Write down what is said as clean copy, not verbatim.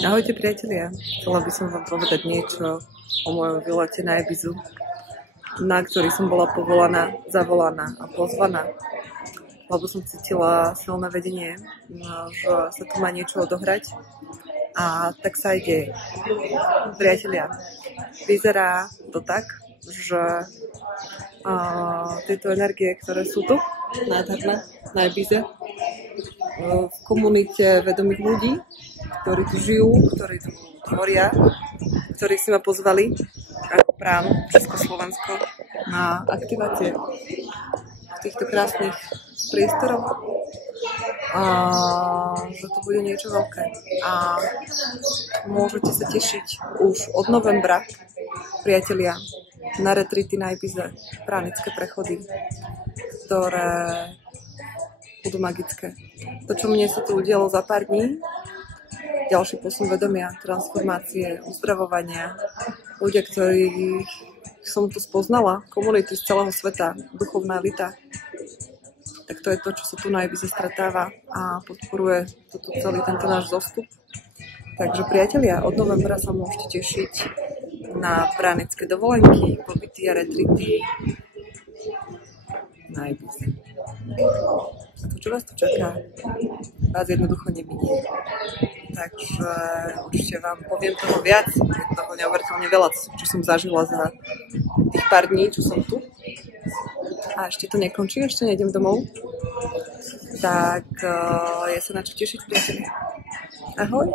Ahojte priatelia, chcela by som vám povedať niečo o mojom výlete na Ibizu, na ktorý som bola povolaná, zavolaná a pozvaná, lebo som cítila silné vedenie, že sa tu má niečo odohrať a tak sa aj deje. Priatelia, vyzerá to tak, že tieto energie, ktoré sú tu, nádherné, na Ibize, v komunite vedomých ľudí, ktorí tu žijú, ktorí tu tvoria, ktorí si ma pozvali ako pránu Československo na aktivácie v týchto krásnych priestoroch, a že to bude niečo veľké. A môžete sa tešiť už od novembra, priatelia, na retreaty na Ibize, pránické prechody, ktoré budú magické. To, čo mne sa tu udialo za pár dní, ďalší posun vedomia, transformácie, uzdravovania, ľudia, ktorých som tu spoznala, komunity z celého sveta, duchovná elita, tak to je to, čo sa tu na Ibize stretáva a podporuje toto celý tento náš zostup. Takže priatelia, od novembra sa môžete tešiť na pránické dovolenky, pobyty a retreaty na Ibize. A to, čo vás tu čaká, vás jednoducho neminie. Takže určite vám poviem toho viac. Je toho neuveriteľne veľa, čo som zažila za tých pár dní, čo som tu. A ešte to nekončí, ešte nejdem domov. Tak je sa na čo tešiť, priatelia. Ahoj.